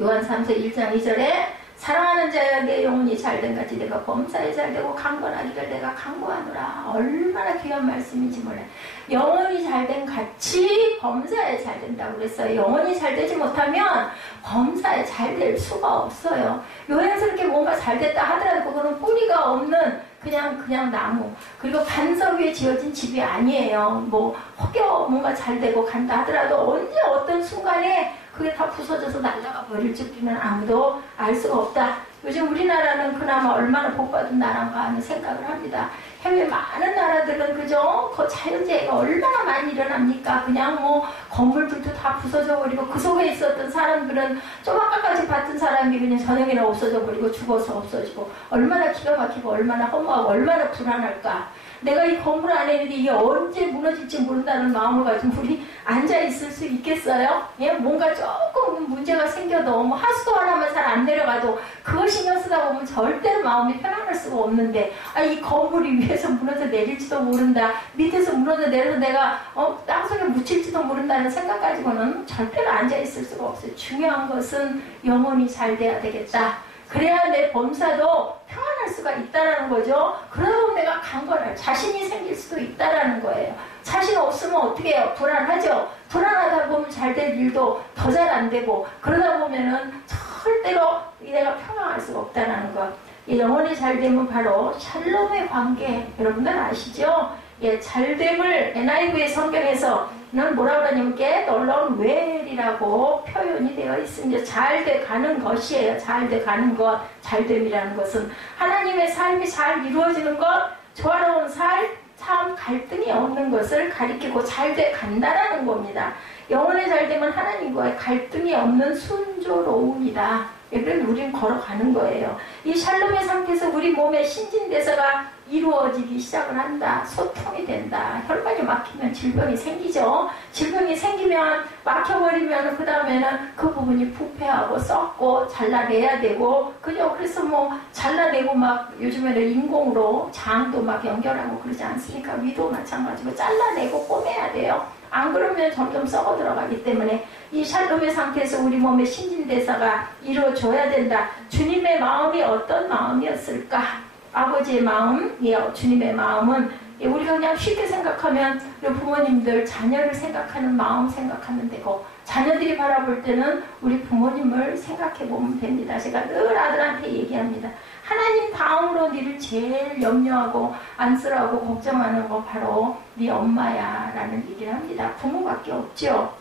요한 3서 1장 2절에 사랑하는 자여 내 영혼이 잘된 같이 내가 범사에 잘되고 강건하기를 내가 강구하노라. 얼마나 귀한 말씀인지 몰라요. 영혼이 잘된 같이 범사에 잘된다고 그랬어요. 영혼이 잘되지 못하면 범사에 잘될 수가 없어요. 요행스럽게 뭔가 잘됐다 하더라도 그거는 뿌리가 없는 그냥 나무. 그리고 반석 위에 지어진 집이 아니에요. 뭐 혹여 뭔가 잘되고 간다 하더라도 언제 어떤 순간에 그게 다 부서져서 날아가 버릴지 우리는 아무도 알 수가 없다. 요즘 우리나라는 그나마 얼마나 복받은 나라인가 하는 생각을 합니다. 해외 많은 나라들은 그죠? 그 자연재해가 얼마나 많이 일어납니까? 그냥 뭐 건물들도 다 부서져 버리고 그 속에 있었던 사람들은 조만간까지 봤던 사람이 그냥 저녁에나 없어져 버리고 죽어서 없어지고 얼마나 기가 막히고 얼마나 허무하고 얼마나 불안할까. 내가 이 건물 안에 있는데 이게 언제 무너질지 모른다는 마음을 가지고 우리 앉아있을 수 있겠어요? 예? 뭔가 조금 문제가 생겨도 뭐 하수도 하나만 잘 안 내려가도 그걸 신경 쓰다 보면 절대로 마음이 편안할 수가 없는데 이 건물이 위에서 무너져 내릴지도 모른다. 밑에서 무너져 내려서 내가 땅속에 묻힐지도 모른다는 생각 가지고는 절대로 앉아있을 수가 없어요. 중요한 것은 영혼이 잘 돼야 되겠다. 그래야 내 범사도 평안할 수가 있다라는 거죠. 그러다 보면 내가 강건할 자신이 생길 수도 있다라는 거예요. 자신 없으면 어떻게 해요? 불안하죠. 불안하다 보면 잘 될 일도 더 잘 안 되고 그러다 보면은 절대로 내가 평안할 수가 없다라는 것. 이 영혼이 잘 되면 바로 샬롬의 관계. 여러분들 아시죠? 예, 잘됨을 NIV의 성경에서는 뭐라 그러냐면 get along well이라고 표현이 되어 있습니다. 잘 돼 가는 것이에요. 잘 돼 가는 것, 잘됨이라는 것은 하나님의 삶이 잘 이루어지는 것, 조화로운 삶, 참 갈등이 없는 것을 가리키고 잘 돼 간다라는 겁니다. 영혼의 잘됨은 하나님과의 갈등이 없는 순조로움이다. 그래서 우리는 걸어가는 거예요. 이 샬롬의 상태에서 우리 몸의 신진대사가 이루어지기 시작을 한다. 소통이 된다. 혈관이 막히면 질병이 생기죠. 질병이 생기면 막혀버리면 그 다음에는 그 부분이 부패하고 썩고 잘라내야 되고 그죠. 그래서 뭐 잘라내고 막 요즘에는 인공으로 장도 막 연결하고 그러지 않습니까? 위도 마찬가지고 잘라내고 꼬매야 돼요. 안 그러면 점점 썩어 들어가기 때문에 이 샬롬의 상태에서 우리 몸의 신진대사가 이루어져야 된다. 주님의 마음이 어떤 마음이었을까? 아버지의 마음, 주님의 마음은 우리가 그냥 쉽게 생각하면 부모님들 자녀를 생각하는 마음 생각하면 되고 자녀들이 바라볼 때는 우리 부모님을 생각해 보면 됩니다. 제가 늘 아들한테 얘기합니다. 하나님 다음으로 니를 제일 염려하고 안쓰러워하고 걱정하는 거 바로 네 엄마야 라는 얘기를 합니다. 부모밖에 없죠.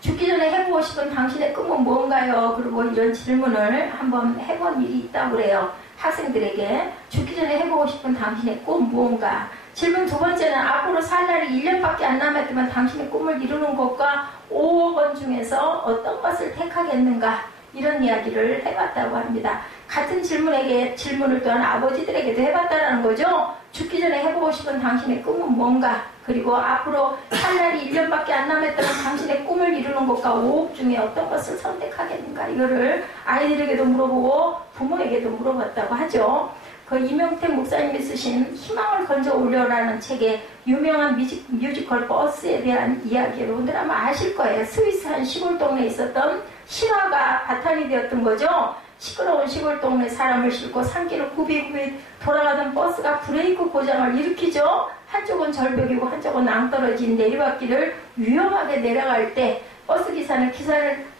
죽기 전에 해보고 싶은 당신의 꿈은 뭔가요? 그리고 이런 질문을 한번 해본 일이 있다고 그래요. 학생들에게 죽기 전에 해보고 싶은 당신의 꿈 무언가? 질문 두 번째는 앞으로 살 날이 1년밖에 안 남았지만 당신의 꿈을 이루는 것과 5억 원 중에서 어떤 것을 택하겠는가? 이런 이야기를 해봤다고 합니다. 같은 질문을 또한 아버지들에게도 해봤다는 거죠. 죽기 전에 해보고 싶은 당신의 꿈은 뭔가? 그리고 앞으로 살 날이 1년밖에 안 남았다면 당신의 꿈을 이루는 것과 5억 중에 어떤 것을 선택하겠는가? 이거를 아이들에게도 물어보고 부모에게도 물어봤다고 하죠. 그 이명택 목사님이 쓰신 희망을 건져 올려라는 책에 유명한 뮤지컬 버스에 대한 이야기 여러분들 아마 아실 거예요. 스위스 한 시골 동네에 있었던 실화가 바탕이 되었던 거죠. 시끄러운 시골 동네 사람을 싣고 산길을 구비구비 돌아가던 버스가 브레이크 고장을 일으키죠. 한쪽은 절벽이고 한쪽은 낭떠러진 내리막길을 위험하게 내려갈 때 버스 기사는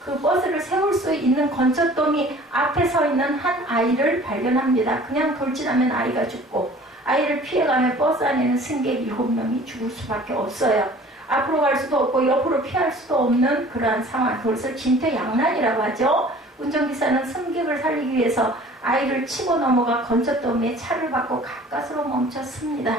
그 버스를 세울 수 있는 건초더미 앞에 서 있는 한 아이를 발견합니다. 그냥 돌진하면 아이가 죽고 아이를 피해가면 버스 안에는 승객 7명이 죽을 수밖에 없어요. 앞으로 갈 수도 없고 옆으로 피할 수도 없는 그러한 상황. 그것을 진퇴양난이라고 하죠. 운전기사는 승객을 살리기 위해서 아이를 치고 넘어가 건초더미에 차를 받고 가까스로 멈췄습니다.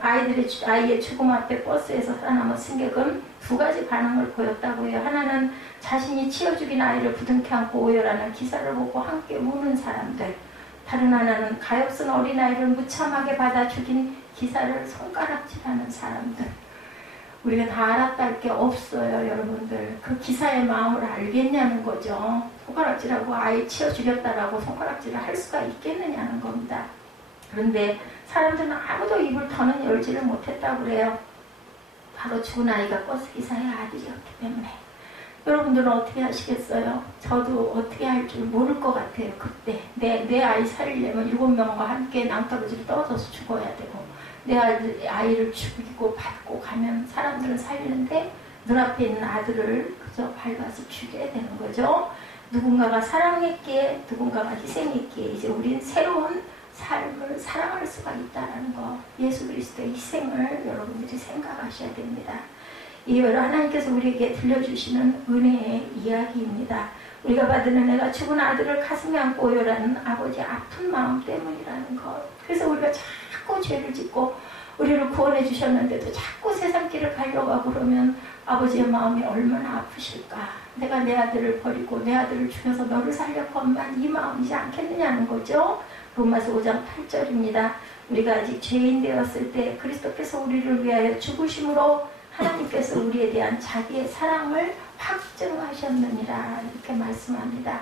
아이의 죽음 앞에 버스에서 살아남은 승객은 두 가지 반응을 보였다고 해요. 하나는 자신이 치어 죽인 아이를 부둥켜 안고 오열하는 기사를 보고 함께 우는 사람들. 다른 하나는 가엾은 어린아이를 무참하게 받아 죽인 기사를 손가락질하는 사람들. 우리가 다 알았다 할 게 없어요, 여러분들. 그 기사의 마음을 알겠냐는 거죠. 손가락질하고 아이 치어 죽였다라고 손가락질을 할 수가 있겠느냐는 겁니다. 그런데 사람들은 아무도 입을 더는 열지를 못했다고 그래요. 바로 죽은 아이가 버스기사의 아들이었기 때문에. 여러분들은 어떻게 하시겠어요? 저도 어떻게 할 줄 모를 것 같아요. 그때 내 아이 살리려면 7명과 함께 낭떠러지로 떨어져서 죽어야 되고 내 아이를 죽이고 받고 가면 사람들은 살리는데 눈앞에 있는 아들을 그저 밟아서 죽여야 되는 거죠. 누군가가 사랑했기에 누군가가 희생했기에 이제 우린 새로운 삶을 살아갈 수가 있다는 거. 예수 그리스도의 희생을 여러분들이 생각하셔야 됩니다. 이 하나님께서 우리에게 들려주시는 은혜의 이야기입니다. 우리가 받은 은혜가 죽은 아들을 가슴에 안고 오열하는 아버지의 아픈 마음 때문이라는 것. 그래서 우리가 자꾸 죄를 짓고 우리를 구원해 주셨는데도 자꾸 세상 길을 가려고 그러면 아버지의 마음이 얼마나 아프실까. 내가 내 아들을 버리고 내 아들을 죽여서 너를 살렸건만 이 마음이지 않겠느냐는 거죠. 로마서 5장 8절입니다. 우리가 아직 죄인 되었을 때 그리스도께서 우리를 위하여 죽으심으로 하나님께서 우리에 대한 자기의 사랑을 확증하셨느니라 이렇게 말씀합니다.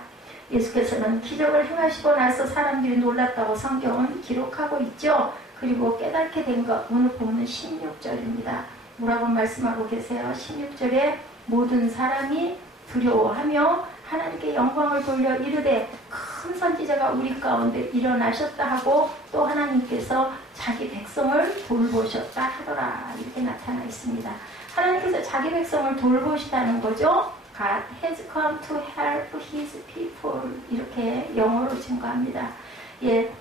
예수께서는 기적을 행하시고 나서 사람들이 놀랐다고 성경은 기록하고 있죠. 그리고 깨닫게 된 것 오늘 보면 16절입니다. 뭐라고 말씀하고 계세요? 16절에 모든 사람이 두려워하며 하나님께 영광을 돌려 이르되 큰 선지자가 우리 가운데 일어나셨다 하고 또 하나님께서 자기 백성을 돌보셨다 하더라 이렇게 나타나 있습니다. 하나님께서 자기 백성을 돌보시다는 거죠. God has come to help his people 이렇게 영어로 증거합니다.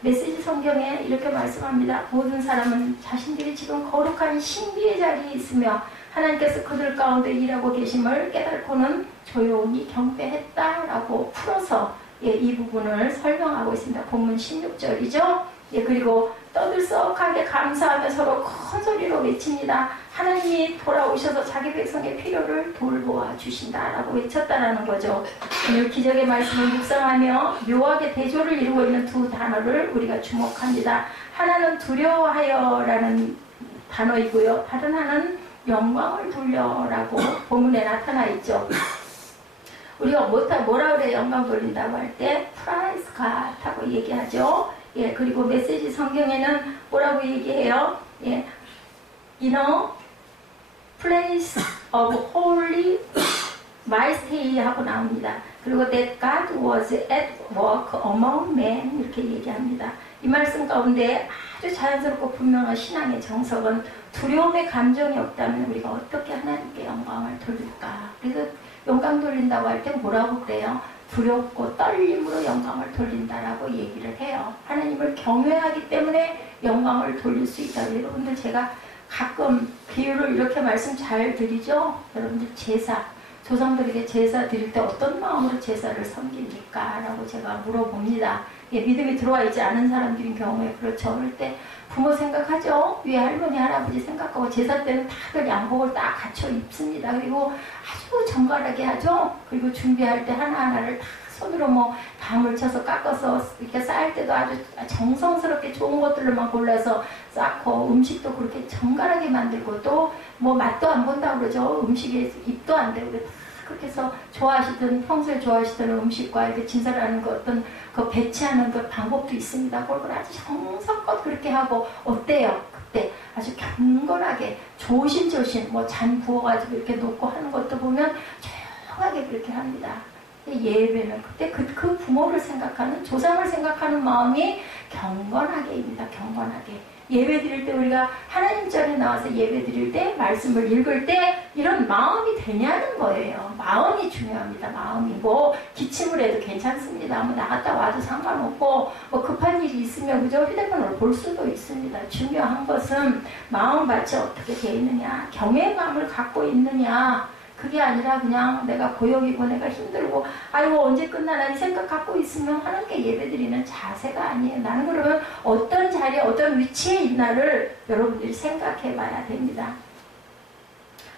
메시지 성경에 이렇게 말씀합니다. 모든 사람은 자신들이 지금 거룩한 신비의 자리에 있으며 하나님께서 그들 가운데 일하고 계심을 깨닫고는 조용히 경배했다라고 풀어서 이 부분을 설명하고 있습니다. 본문 16절이죠. 그리고 떠들썩하게 감사하며 서로 큰 소리로 외칩니다. 하나님이 돌아오셔서 자기 백성의 필요를 돌보아 주신다라고 외쳤다라는 거죠. 오늘 기적의 말씀을 묵상하며 묘하게 대조를 이루고 있는 두 단어를 우리가 주목합니다. 하나는 두려워하여라는 단어이고요. 다른 하나는 영광을 돌려라고 본문에 나타나 있죠. 우리가 뭐라 그래 영광 돌린다고 할 때 praise God 하고 얘기하죠. 예, 그리고 메시지 성경에는 뭐라고 얘기해요? 예, in a place of holy majesty 하고 나옵니다. 그리고 that God was at work among men 이렇게 얘기합니다. 이 말씀 가운데 아주 자연스럽고 분명한 신앙의 정석은 두려움의 감정이 없다면 우리가 어떻게 하나님께 영광을 돌릴까? 그래서 영광 돌린다고 할 때 뭐라고 그래요? 두렵고 떨림으로 영광을 돌린다라고 얘기를 해요. 하나님을 경외하기 때문에 영광을 돌릴 수 있다. 여러분들 제가 가끔 비유를 이렇게 말씀 잘 드리죠? 여러분들 제사, 조상들에게 제사 드릴 때 어떤 마음으로 제사를 섬깁니까? 라고 제가 물어봅니다. 예, 믿음이 들어와 있지 않은 사람들인 경우에 그렇죠. 그럴 때 부모 생각하죠. 위에 할머니, 할아버지 생각하고 제사 때는 다들 양복을 딱 갖춰 입습니다. 그리고 아주 정갈하게 하죠. 그리고 준비할 때 하나하나를 다 손으로 뭐 밤을 쳐서 깎아서 이렇게 쌓을 때도 아주 정성스럽게 좋은 것들로만 골라서 쌓고 음식도 그렇게 정갈하게 만들고 또 뭐 맛도 안 본다고 그러죠. 음식에 입도 안 대고 그렇게 해서 좋아하시던 평소에 좋아하시던 음식과 이렇게 진설하는 그 어떤 그 배치하는 그 방법도 있습니다. 그걸 아주 정성껏 그렇게 하고 어때요? 그때 아주 경건하게 조심조심 뭐 잔 부어가지고 이렇게 놓고 하는 것도 보면 조용하게 그렇게 합니다. 예배는 그때 그 부모를 생각하는 조상을 생각하는 마음이 경건하게입니다. 경건하게. 예배 드릴 때 우리가 하나님 전에 나와서 예배 드릴 때 말씀을 읽을 때 이런 마음이 되냐는 거예요. 마음이 중요합니다. 마음이 뭐 기침을 해도 괜찮습니다. 뭐 나갔다 와도 상관없고 뭐 급한 일이 있으면 그저 휴대폰을 볼 수도 있습니다. 중요한 것은 마음밭이 어떻게 되어 있느냐, 경외의 마음을 갖고 있느냐. 그게 아니라 그냥 내가 고역이고 내가 힘들고 아이고 언제 끝나나 이 생각 갖고 있으면 하나님께 예배드리는 자세가 아니에요. 나는 그러면 어떤 자리에 어떤 위치에 있나를 여러분들이 생각해 봐야 됩니다.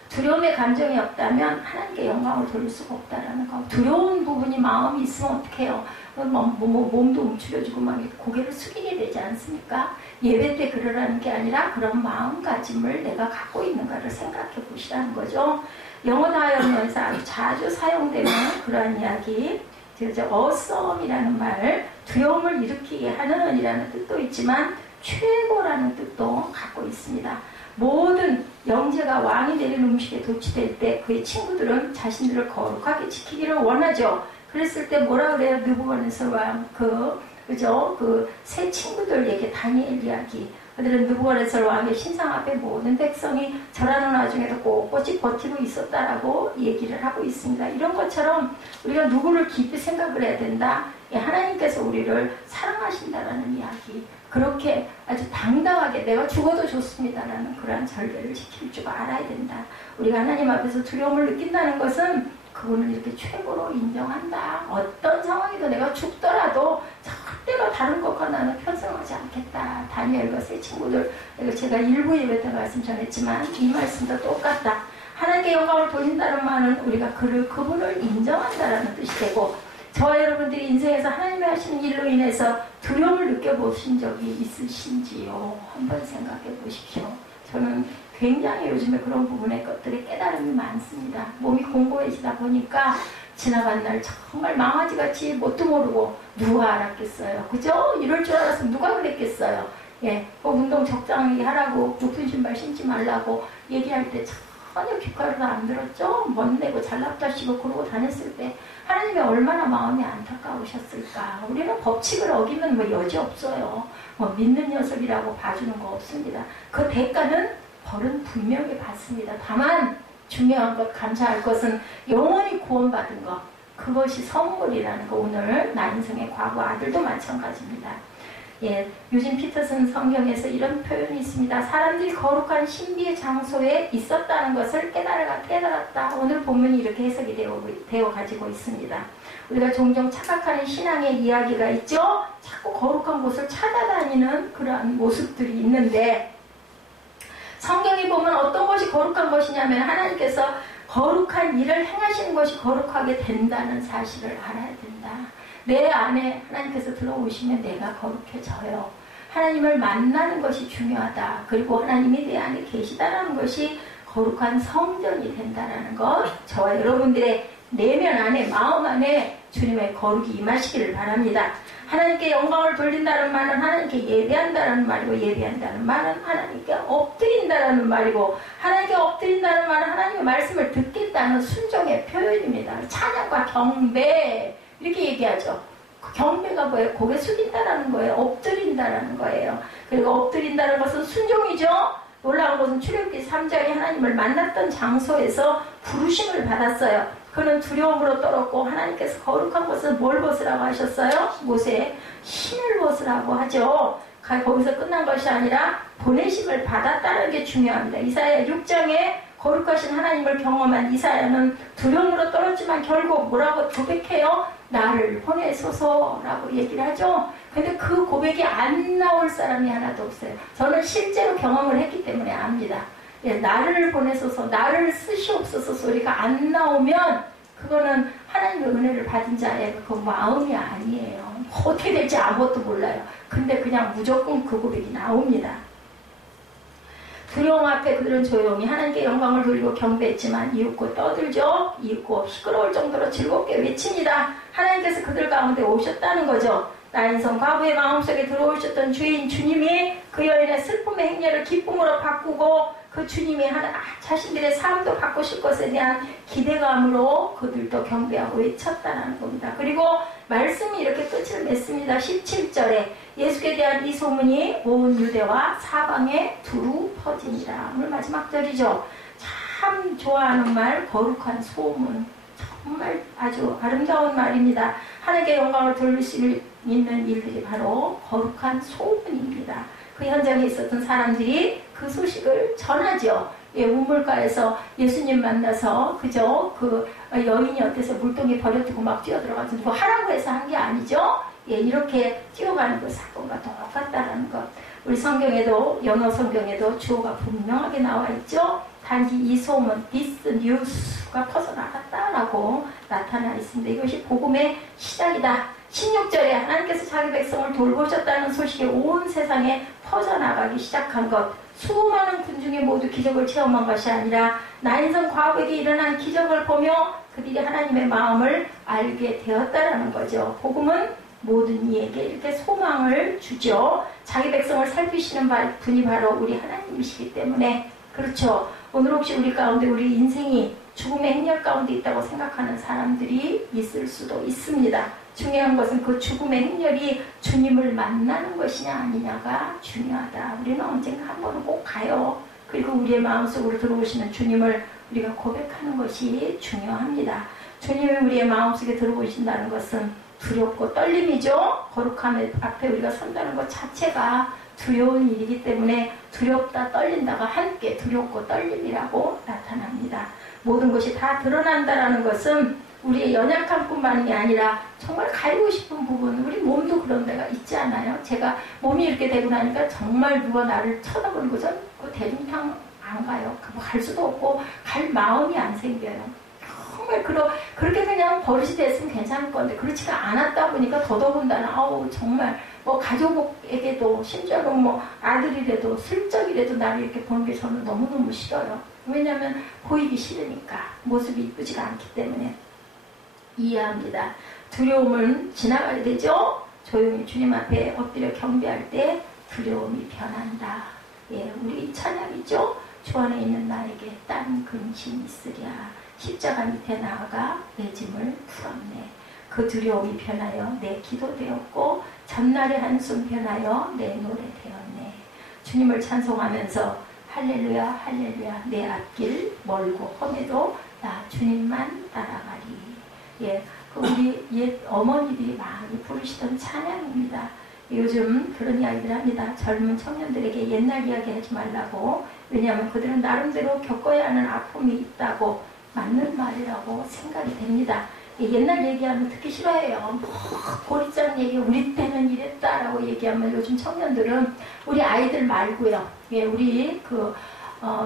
두려움의 감정이 없다면 하나님께 영광을 돌릴 수가 없다라는 거. 두려운 부분이 마음이 있으면 어떻게 해요? 몸도 움츠려지고 막 고개를 숙이게 되지 않습니까? 예배 때 그러라는 게 아니라 그런 마음가짐을 내가 갖고 있는가를 생각해 보시라는 거죠. 영어 다연에서 아주 자주 사용되는 그러한 이야기, 어썸이라는 말, 두려움을 일으키게 하는 이라는 뜻도 있지만 최고라는 뜻도 갖고 있습니다. 모든 영제가 왕이 되는 음식에 도취될 때 그의 친구들은 자신들을 거룩하게 지키기를 원하죠. 그랬을 때 뭐라 그래요? 느부갓네살 왕 그 세 친구들에게 다니엘 이야기. 그들은 느부갓네살 왕의 신상 앞에 모든 백성이 절하는 와중에도 꼿꼿이 버티고 있었다라고 얘기를 하고 있습니다. 이런 것처럼 우리가 누구를 깊이 생각을 해야 된다. 하나님께서 우리를 사랑하신다라는 이야기. 그렇게 아주 당당하게 내가 죽어도 좋습니다라는 그러한 절개를 지킬 줄 알아야 된다. 우리가 하나님 앞에서 두려움을 느낀다는 것은 그분을 이렇게 최고로 인정한다. 어떤 상황에도 내가 죽더라도 절대로 다른 것과 나는 편성하지 않겠다. 다니엘과 세 친구들, 제가 일부 예배 때 말씀 전했지만 이 말씀도 똑같다. 하나님께 영광을 돌린다는 말은 우리가 그분을 인정한다라는 뜻이 되고, 저와 여러분들이 인생에서 하나님이 하시는 일로 인해서 두려움을 느껴보신 적이 있으신지요? 한번 생각해 보십시오. 저는 굉장히 요즘에 그런 부분의 것들이 깨달음이 많습니다. 몸이 공고해지다 보니까 지나간 날 정말 망아지같이 뭣도 모르고 누가 알았겠어요. 그죠? 이럴 줄 알아서 누가 그랬겠어요. 예, 운동 적당히 하라고 높은 신발 신지 말라고 얘기할 때 전혀 귓가루도 안 들었죠? 멋내고 잘났다시고 그러고 다녔을 때 하나님이 얼마나 마음이 안타까우셨을까. 우리는 법칙을 어기면 뭐 여지 없어요. 뭐 믿는 녀석이라고 봐주는 거 없습니다. 그 대가는 벌은 분명히 받습니다. 다만 중요한 것, 감사할 것은 영원히 구원받은 것, 그것이 선물이라는 거. 오늘 나 인생의 과거 아들도 마찬가지입니다. 예, 유진 피터슨 성경에서 이런 표현이 있습니다. 사람들이 거룩한 신비의 장소에 있었다는 것을 깨달았다. 오늘 본문이 이렇게 해석이 되어 가지고 있습니다. 우리가 종종 착각하는 신앙의 이야기가 있죠. 자꾸 거룩한 곳을 찾아다니는 그러한 모습들이 있는데, 성경이 보면 어떤 것이 거룩한 것이냐면 하나님께서 거룩한 일을 행하시는 것이 거룩하게 된다는 사실을 알아야 된다. 내 안에 하나님께서 들어오시면 내가 거룩해져요. 하나님을 만나는 것이 중요하다. 그리고 하나님이 내 안에 계시다라는 것이 거룩한 성전이 된다라는 것, 저와 여러분들의 내면 안에, 마음 안에 주님의 거룩이 임하시기를 바랍니다. 하나님께 영광을 돌린다는 말은 하나님께 예배한다는 말이고, 예배한다는 말은 하나님께 엎드린다는 말이고, 하나님께 엎드린다는 말은 하나님의 말씀을 듣겠다는 순종의 표현입니다. 찬양과 경배 이렇게 얘기하죠. 그 경배가 뭐예요? 고개 숙인다라는 거예요. 엎드린다라는 거예요. 그리고 엎드린다는 것은 순종이죠. 놀라운 것은 출애굽기 3장에 하나님을 만났던 장소에서 부르심을 받았어요. 그는 두려움으로 떨었고, 하나님께서 거룩한 것을 뭘 벗으라고 하셨어요? 모세의 신을 벗으라고 하죠. 거기서 끝난 것이 아니라 보내심을 받았다는 게 중요합니다. 이사야 6장에 거룩하신 하나님을 경험한 이사야는 두려움으로 떨었지만 결국 뭐라고 고백해요? 나를 보내소서라고 얘기를 하죠. 근데 그 고백이 안 나올 사람이 하나도 없어요. 저는 실제로 경험을 했기 때문에 압니다. 예, 나를 보내소서, 나를 쓰시옵소서 소리가 안 나오면 그거는 하나님의 은혜를 받은 자의 그 마음이 아니에요. 어떻게 될지 아무것도 몰라요. 근데 그냥 무조건 그 고백이 나옵니다. 두려움 앞에 그들은 조용히 하나님께 영광을 돌리고 경배했지만 이윽고 떠들죠. 이윽고 시끄러울 정도로 즐겁게 외칩니다. 하나님께서 그들 가운데 오셨다는 거죠. 나인성 과부의 마음속에 들어오셨던 주인 주님이 그 여인의 슬픔의 행렬을 기쁨으로 바꾸고, 그 주님이 자신들의 삶도 바꾸실 것에 대한 기대감으로 그들도 경배하고 외쳤다는 겁니다. 그리고 말씀이 이렇게 끝을 맺습니다. 17절에 예수께 대한 이 소문이 온 유대와 사방에 두루 퍼지니라. 오늘 마지막 절이죠. 참 좋아하는 말, 거룩한 소문. 정말 아주 아름다운 말입니다. 하나님께 영광을 돌릴 수 있는 일들이 바로 거룩한 소문입니다. 그 현장에 있었던 사람들이 그 소식을 전하죠. 예, 우물가에서 예수님 만나서 그저 그 여인이 어때서 물동에 버려두고 막 뛰어들어가서 뭐 하라고 해서 한 게 아니죠. 예, 이렇게 뛰어가는 그 사건과 똑같다라는 것. 우리 성경에도, 영어 성경에도 주어가 분명하게 나와 있죠. 단지 이 소문, this news가 퍼져나갔다라고 나타나 있습니다. 이것이 복음의 시작이다. 16절에 하나님께서 자기 백성을 돌보셨다는 소식이 온 세상에 퍼져나가기 시작한 것. 수많은 군중이 모두 기적을 체험한 것이 아니라 나인성 과부에게 일어난 기적을 보며 그들이 하나님의 마음을 알게 되었다라는 거죠. 복음은 모든 이에게 이렇게 소망을 주죠. 자기 백성을 살피시는 분이 바로 우리 하나님이시기 때문에. 그렇죠. 오늘 혹시 우리 가운데 우리 인생이 죽음의 행렬 가운데 있다고 생각하는 사람들이 있을 수도 있습니다. 중요한 것은 그 죽음의 행렬이 주님을 만나는 것이냐 아니냐가 중요하다. 우리는 언젠가 한 번은 꼭 가요. 그리고 우리의 마음속으로 들어오시는 주님을 우리가 고백하는 것이 중요합니다. 주님이 우리의 마음속에 들어오신다는 것은 두렵고 떨림이죠. 거룩함 앞에 우리가 선다는 것 자체가 두려운 일이기 때문에 두렵다 떨린다가 함께 두렵고 떨림이라고 나타납니다. 모든 것이 다 드러난다는 것은 우리의 연약한 뿐만이 아니라 정말 가리고 싶은 부분, 우리 몸도 그런 데가 있지 않아요? 제가 몸이 이렇게 되고 나니까 정말 누가 나를 쳐다보는 거죠? 그 대중탕 안 가요. 갈 수도 없고 갈 마음이 안 생겨요. 정말 그렇게 그냥 버릇이 됐으면 괜찮을 건데 그렇지가 않았다 보니까 더더군다나 정말 뭐 가족에게도 심지어는 뭐 아들이라도 슬쩍이라도 나를 이렇게 보는 게 저는 너무너무 싫어요. 왜냐하면 보이기 싫으니까, 모습이 이쁘지가 않기 때문에. 이해합니다. 두려움은 지나가야 되죠. 조용히 주님 앞에 엎드려 경배할 때 두려움이 변한다. 예, 우리 찬양이죠. 주 안에 있는 나에게 딴 근심이 있으랴. 십자가 밑에 나아가 내 짐을 풀었네. 그 두려움이 변하여 내 기도 되었고 전날의 한숨 변하여 내 노래 되었네. 주님을 찬송하면서 할렐루야 할렐루야 내 앞길 멀고 험해도 나 주님만 따라가리. 예, 우리 옛 어머니들이 많이 부르시던 찬양입니다. 요즘 그런 이야기를 합니다. 젊은 청년들에게 옛날 이야기 하지 말라고. 왜냐하면 그들은 나름대로 겪어야 하는 아픔이 있다고. 맞는 말이라고 생각이 됩니다. 옛날 얘기하면 듣기 싫어해요. 고리장 얘기, 우리 때는 이랬다라고 얘기하면 요즘 청년들은 우리 아이들 말고요. 우리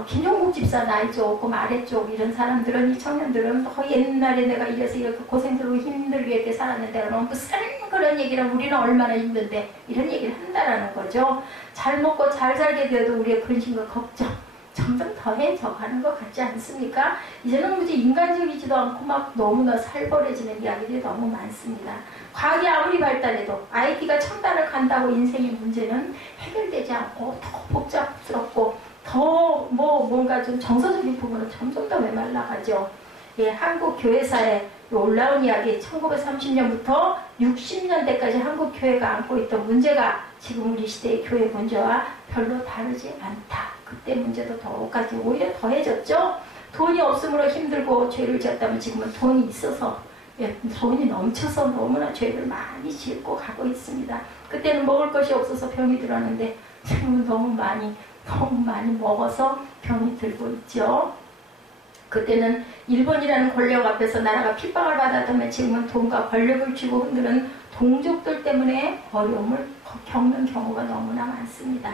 김종국 집사 나이 조금 아래쪽 이런 사람들은, 이 청년들은 옛날에 내가 이래서 이렇게 고생스럽고 힘들게 이렇게 살았는데 너무 무슨 그런 얘기를, 우리는 얼마나 힘든데 이런 얘기를 한다라는 거죠. 잘 먹고 잘 살게 되어도 우리의 근심과 걱정 점점 더해져 가는 것 같지 않습니까? 이제는 무지 인간적이지도 않고 막 너무나 살벌해지는 이야기들이 너무 많습니다. 과학이 아무리 발달해도 IT가 첨단을 간다고 인생의 문제는 해결되지 않고 더 복잡스럽고 더 뭔가 좀 정서적인 부분은 점점 더 메말라가죠. 한국 교회사의 놀라운 이야기, 1930년부터 60년대까지 한국 교회가 안고 있던 문제가 지금 우리 시대의 교회 문제와 별로 다르지 않다. 그때 문제도 더욱까지 오히려 더해졌죠. 돈이 없으므로 힘들고 죄를 지었다면 지금은 돈이 있어서, 돈이 넘쳐서 너무나 죄를 많이 짓고 가고 있습니다. 그때는 먹을 것이 없어서 병이 들었는데 지금은 너무 많이 먹어서 병이 들고 있죠. 그때는 일본이라는 권력 앞에서 나라가 핍박을 받았다면 지금은 돈과 권력을 쥐고 흔드는 동족들 때문에 어려움을 겪는 경우가 너무나 많습니다.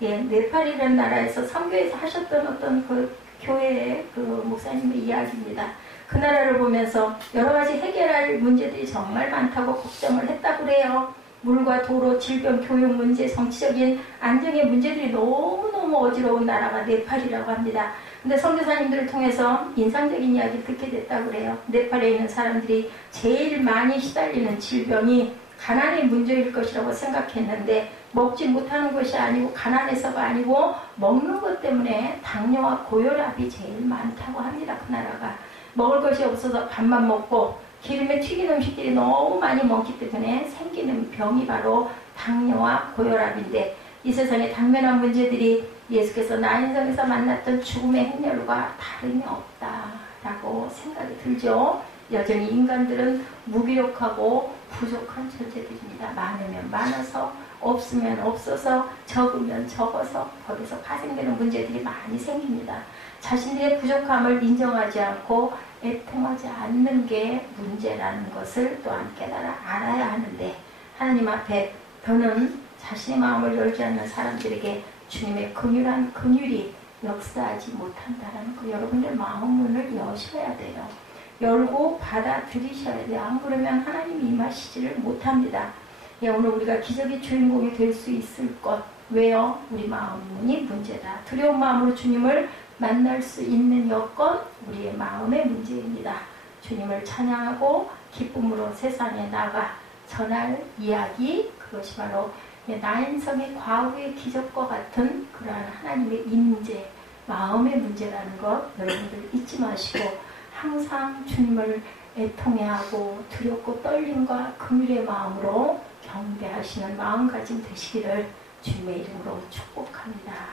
네팔이라는 나라에서 선교에서 하셨던 어떤 그 교회의 그 목사님의 이야기입니다. 그 나라를 보면서 여러 가지 해결할 문제들이 정말 많다고 걱정을 했다고 그래요. 물과 도로, 질병, 교육 문제, 정치적인 안정의 문제들이 너무너무 어지러운 나라가 네팔이라고 합니다. 근데 선교사님들을 통해서 인상적인 이야기 듣게 됐다고 그래요. 네팔에 있는 사람들이 제일 많이 시달리는 질병이 가난의 문제일 것이라고 생각했는데 먹지 못하는 것이 아니고 가난해서가 아니고 먹는 것 때문에 당뇨와 고혈압이 제일 많다고 합니다. 그 나라가. 먹을 것이 없어서 밥만 먹고 기름에 튀긴 음식들이 너무 많이 먹기 때문에 생기는 병이 바로 당뇨와 고혈압인데, 이 세상에 당면한 문제들이 예수께서 나인성에서 만났던 죽음의 행렬과 다름이 없다라고 생각이 들죠. 여전히 인간들은 무기력하고 부족한 존재들입니다. 많으면 많아서, 없으면 없어서, 적으면 적어서 거기서 파생되는 문제들이 많이 생깁니다. 자신들의 부족함을 인정하지 않고 애통하지 않는 게 문제라는 것을 또한 깨달아 알아야 하는데, 하나님 앞에 더는 자신의 마음을 열지 않는 사람들에게 주님의 긍휼한 긍휼이 역사하지 못한다는 거, 여러분들 마음 문을 여셔야 돼요. 열고 받아들이셔야 돼요. 안 그러면 하나님이 임하시지를 못합니다. 오늘 우리가 기적의 주인공이 될 수 있을 것, 왜요? 우리 마음 문이 문제다. 두려운 마음으로 주님을 만날 수 있는 여건, 우리의 마음의 문제입니다. 주님을 찬양하고 기쁨으로 세상에 나가 전할 이야기, 그것이 바로 나인성의 과거의 기적과 같은 그러한 하나님의 임재, 마음의 문제라는 것 여러분들 잊지 마시고 항상 주님을 애통해하고 두렵고 떨림과 긍휼의 마음으로 경배하시는 마음가짐 되시기를 주님의 이름으로 축복합니다.